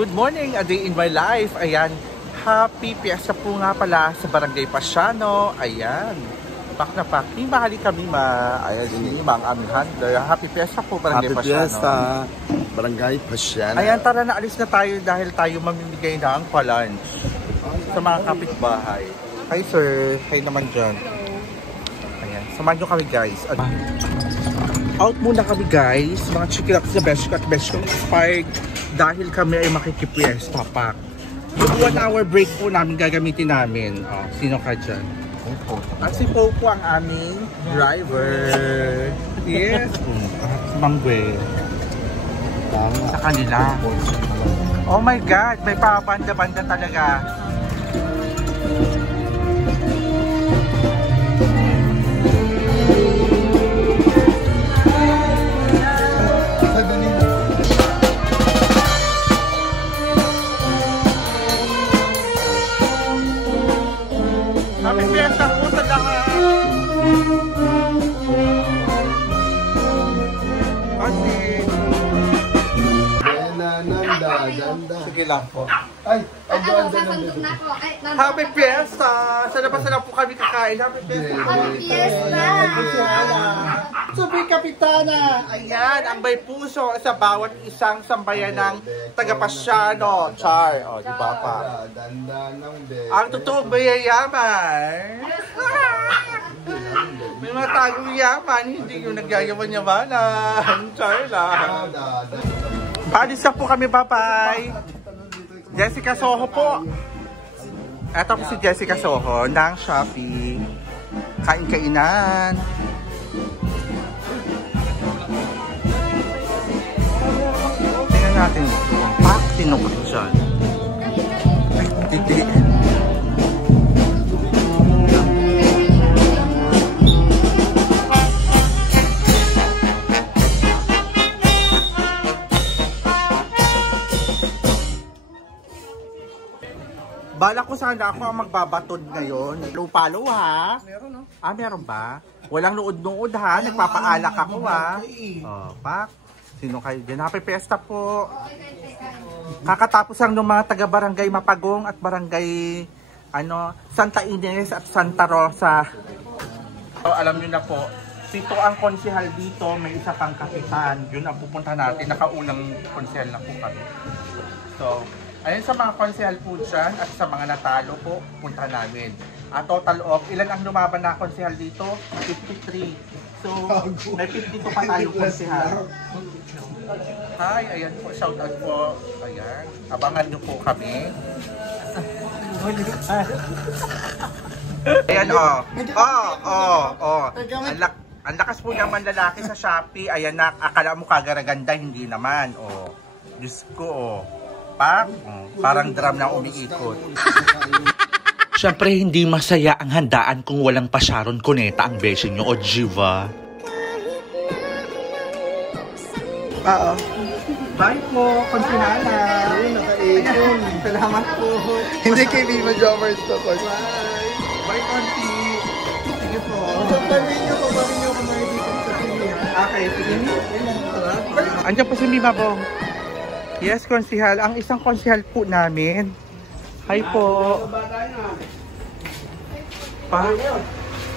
Good morning, a day in my life. Ayan, happy fiesta po nga pala sa Barangay Pasiano. Ayan, pak na pak. May mahali kami ayan, yung mga aming handler. Happy fiesta po, Barangay Pasiano. Happy fiesta, Barangay Pasiano. Ayan, tara na, alis na tayo dahil tayo mamimigay ng pa-lunch sa mga kapitbahay. Hi sir, hi naman dyan. Ayan, samahan nyo kami guys. Out muna kami guys, mga chikilaks sa Beshko at Beshko Spark dahil kami ay makikipiesta pak. Yung 1 hour break po namin gagamitin namin. Oh, sino ka dyan? At si Popo ang aming driver. Yes. Si Mangwe. Sa kanila. Oh my God, may pabanda-banda talaga. Happy fiesta po sa lahat! Sige lang po. Ay, sasandok na po. Happy fiesta! Sa labas na po kami kakain. Happy fiesta! Happy fiesta! Subay Kapitana! Ayan, ang may puso sa bawat isang sambayan ng taga-Pasiano. Char, o, di ba pa? Ang totoong mayayaman. May mga tagong yaman, hindi yung nagyayaman-yamanan. Char lang. Paalis na po kami, bye-bye! Jessica Soho po! Ito po si Jessica Soho ng Shopee. Kain-kainan. Tingnan natin ito. Pak, tinukot dyan. Hindi. Bala ko sana ako ang magbabatod ngayon. Lupalo ha? Meron no? Ah, meron ba? Walang nood-nood ha? Nagpapaalak ako ha? Oh, pak. Sino kayo dyan? Happy fiesta po. Kakatapos lang ng mga taga-barangay Mapagong at barangay Santa Ines at Santa Rosa. So, alam nyo na po, sito ang konsehal dito, may isa pang kapitan. Yun ang pupunta natin. Nakaunang konsehal na po kami. So, ayun sa mga konsehal po dyan at sa mga natalo po, punta namin. At total of, ilan ang lumaban na konsehal dito? 53. So, may 52 pa tayong konsehal. Hi, ayan po, shout out po. Ayan, abangan nyo po kami. Ayan Ang lakas po naman lalaki sa Shopee. Ayan na, akala mo kagaraganda, hindi naman. Diyos ko, parang drum na umiikot. Siyempre, hindi masaya ang handaan kung walang pa Sharon Cuneta ang beshi nyo o Jiva. Oo. Bye po, konsihala. Nakaikon. Salamat po. Hindi kay Viva Jommers to. Bye. Bye, Konti. Sige po. Sabihin nyo kung may dito sa TV ha. Okay, sige. Andiyan po si Mima Bong. Yes, konsihal. Ang isang konsihal po namin. Hi po.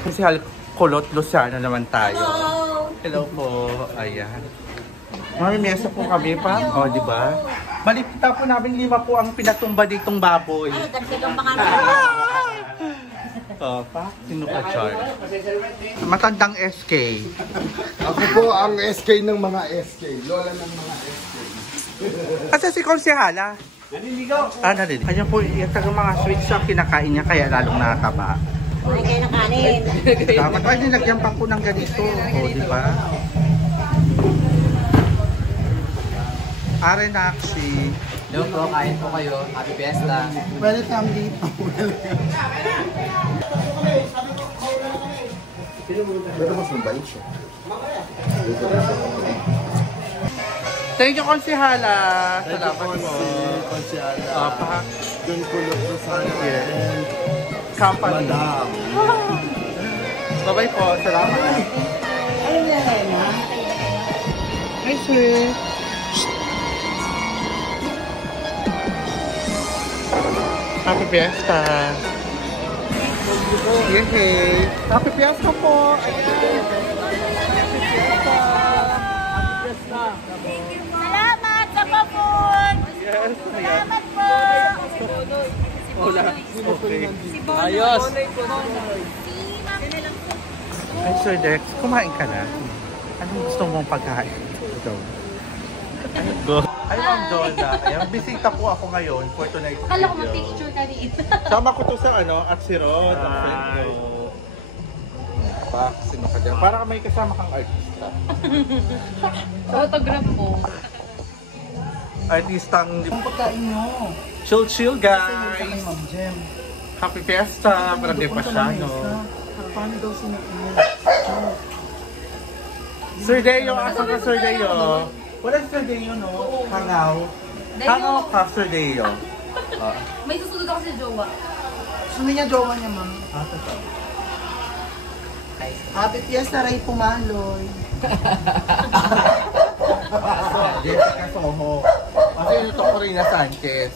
Konsihal Kulot Luciano naman tayo. Hello po. Ayan. May mesa po kami pa. O, di ba? Malipita po namin 5 po ang pinatumba ditong baboy. Pa, sino ka, Char? Matandang SK. Ako po ang SK ng mga SK. Lola ng mga SK. Kasi si Konsehala. Naniligaw. Naniligaw. Kanya po, yung mga sweets ang kinakain niya, kaya lalong nakakaba. Ay, kayo na kanin. Dapat ay nilagyan pa po ng ganito. O, di ba? Arenaxi. Hello po, kain po kayo. Happy fiesta. Welcome dito. Pero mas mabalik siya. Thank you, Konsehala. Salamat po. Konsehala. Doon Kulot na sana. Company. Madam. Bye-bye po. Salamat. Ano na rin ha? Hi, sir. Happy Fiesta! Yay! Happy Fiesta po! Ayan! Happy Fiesta! Happy Fiesta! Salamat sa papun! Yes! Ayan! Salamat po! Wala. Okay. Ayos! Ay, Sir Dex, kumain ka na. Anong gusto mong pagkain? Go. Go. Ay, Ma'am Donna. Ayan, bisita po ako ngayon for tonight's video. Akala ko mag-picture ka dito. Sama ko to sa at si Rod, ang friend ko. Pak, sino ka dyan? Para may kasama kang artista. Photograph po. Artistang Pagkain nyo. chill guys. Ma'am Jem. Happy Fiesta, Grande Pasiano. Paano daw sinakin? Sir Deo, asan ka Sir Deo? Wala si Sir Deo, no? Hangaw. Hangaw ka, Sir Deo. May susunod ako sa jowa. Gusto niya jowa niya, ma'am. Happy Fiesta, Ray Pumaloy. Jessica Soho. Kasi ito ko rin na Sanchez.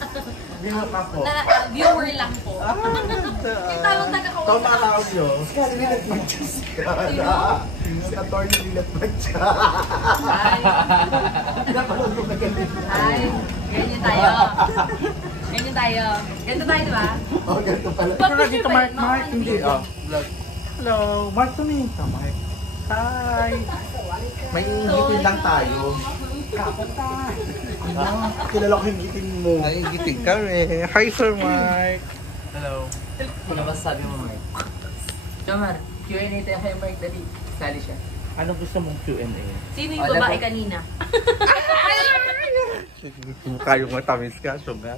Bino ka po. Viewer lang po. Yung talong taga-kausap. Tom Araujo. Lilat Matchas ka. Sa Torny Lilat Matchas. Ay, Napanood mo magaling. ay, ganyan tayo. Ganyan tayo. Ganito tayo, di ba? Oh, ganito pala. Pero dito, Mark, hindi. Oh, vlog. Hello, Mark, tumingin ka, Mark. Hi. May ingitin lang tayo. Kilala ko yung gitin mo. Naiingitin ka rin. Hi, Sir Mark. Hello. Ano ba sabi mo, Mark? Jomar, Q&A tayo kay Mark. Dali, sali siya. Ano gusto mong Q&A? Sino yung babae kanina? Kung kayo matamis ka, suga.